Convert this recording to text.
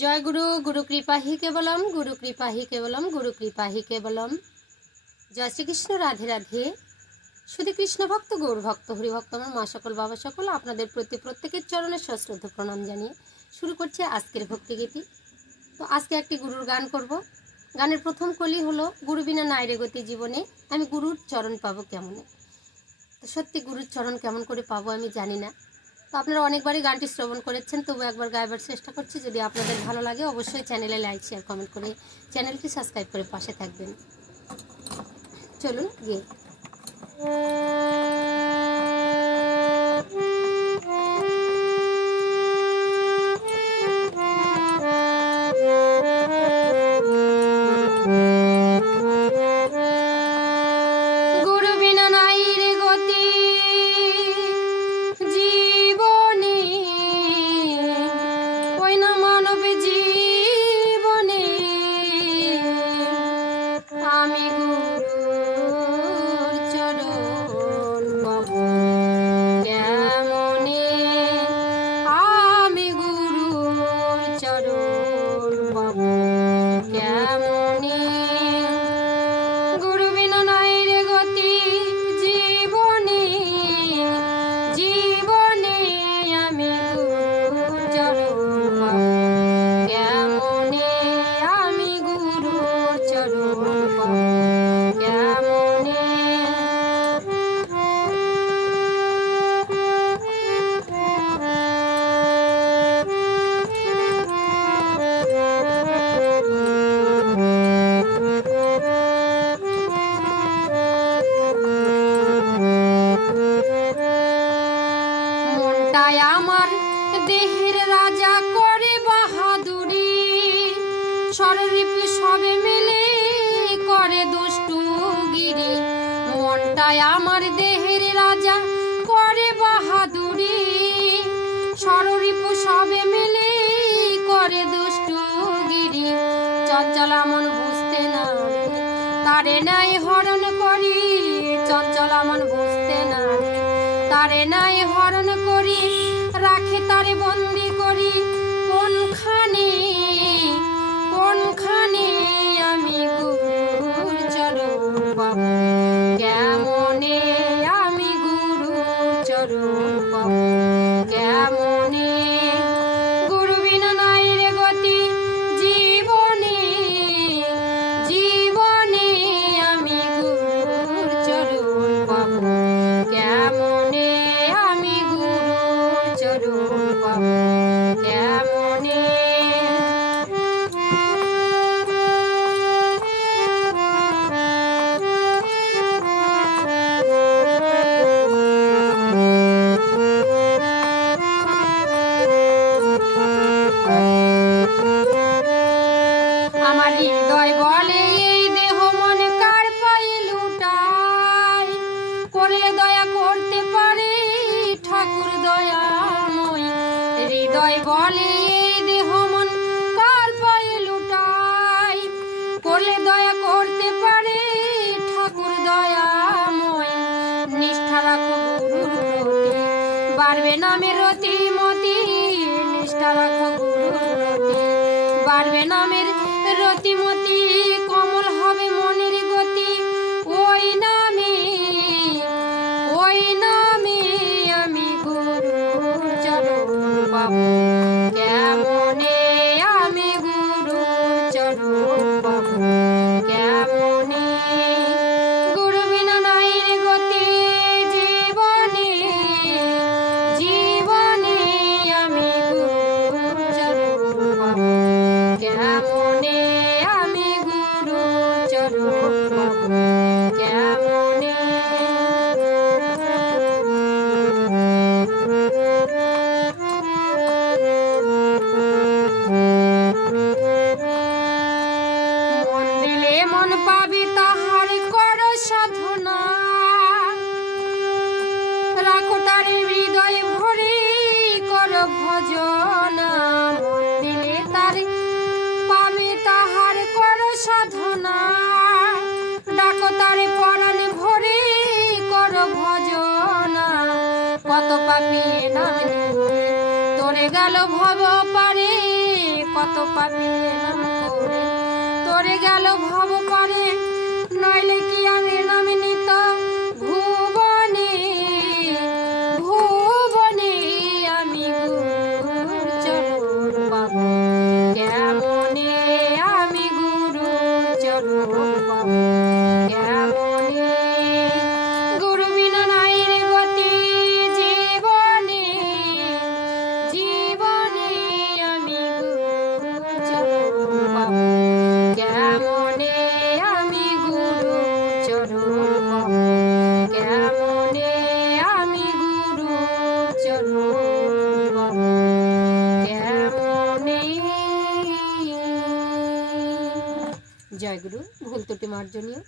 জয় গুরু, গুরু কৃপা হি কেবলম, গুরু কৃপা হি কেবলম, গুরু কৃপা হি কেবলম। জয় শ্রীকৃষ্ণ, রাধে রাধে। শুধু কৃষ্ণ ভক্ত, গৌর ভক্ত, হরিভক্ত, আমার মা সকল, বাবা সকল, আপনাদের প্রত্যেকের চরণে সশ্রদ্ধ প্রণাম জানিয়ে শুরু করছি আজকের ভক্তিগীতি। তো আজকে একটি গুরুর গান করব। গানের প্রথম কলি হলো, গুরু বিনা নাই রে গতি জীবনে, আমি গুরুর চরণ পাবো কেমনে। তো সত্যি গুরুর চরণ কেমন করে পাবো আমি জানি না। তো আপনারা অনেকবারই গানটি শ্রবণ করেছেন, তবু একবার গাইবার চেষ্টা করছি। যদি আপনাদের ভালো লাগে অবশ্যই চ্যানেলে লাইক শেয়ার কমেন্ট করে চ্যানেলটি সাবস্ক্রাইব করে পাশে থাকবেন। চলুন গিয়ে আমার দেহের রাজা করে বাহাদুরি, শরীর সবে মিলে করে দুষ্টুগিরি। মনটাই আমার দেহের রাজা করে বাহাদুরি, শরীর সবে মিলে করে দুষ্টুগিরি। চঞ্চলা মন বুঝতে না তারে নাই হরণ করি, চঞ্চলা মন বুঝতে না তারে নাই হরণ করি, রাখে তারে বন্দি করি কোনখানে কোনখানে। আমি গুরুর চরণ পাবো কেমনে, আমি গুরুর চরণ পাবো কেমনে। গুরু বিনা নাই রে গতি জীবনে, জীবনে আমি গুরুর চরণ পাবো কেমনে, আমি গুরুর চরণ পাবো কেমনে। আমার হৃদয় বলে এই দেহ মন কার পাই লুটাই, করলে দয়া করতে পারে ঠাকুর দয়াময়। হৃদয় বলে এই দেহ মন কার পাই লুটাই, করলে দয়া করতে পারে ঠাকুর দয়াময়। নিষ্ঠা রাখো গুরুর প্রতি, বাড়বে নামের রতিমতি, নিষ্ঠা রাখো গুরুর প্রতি, বাড়বে নামের রতিমতি। কমল হবে মনের গতি ওই নামে, ওই নামে আমি গুরুর চরণ পাবো কেমনে, আমি গুরুর চরণ পাবো কেমনে। গুরু বিনা নাই রে গতি জীবনে, জীবনে আমি গুরুর চরণ পাবো কেমনে, আমি গুরুর চরণ পাবো কেমনে। মন দিলে মন পাবি তাহার কর সাধনা, রাখো তার হৃদয় ভরে কর ভজনা। মন দিলে তার পাবি তাহার কর সাধনা, ডাকো তারে পরাণ ভরে কর ভজনা। কত পাপী নাম তোরে গেল ভব পারে, কত পাপি এলাম করে, তোরে গেল ভব করে, নইলে কি আমি নামে নিত ভুবনে, ভুবনে আমি গুরুর চরণ পাবো কেমনে, আমি গুরুর চরণ পাবো কেমনে, গুরু বিনা নাই রে গতি জীবনে, জীবনে আমি গুরুর চরণ পাবো কেমনে, আমি গুরুর চরণ পাবো কেমনে, আমি গুরুর চরণ পাবো কেমনে। জয় গুরু। ভুল ত্রুটি মার্জনীয়।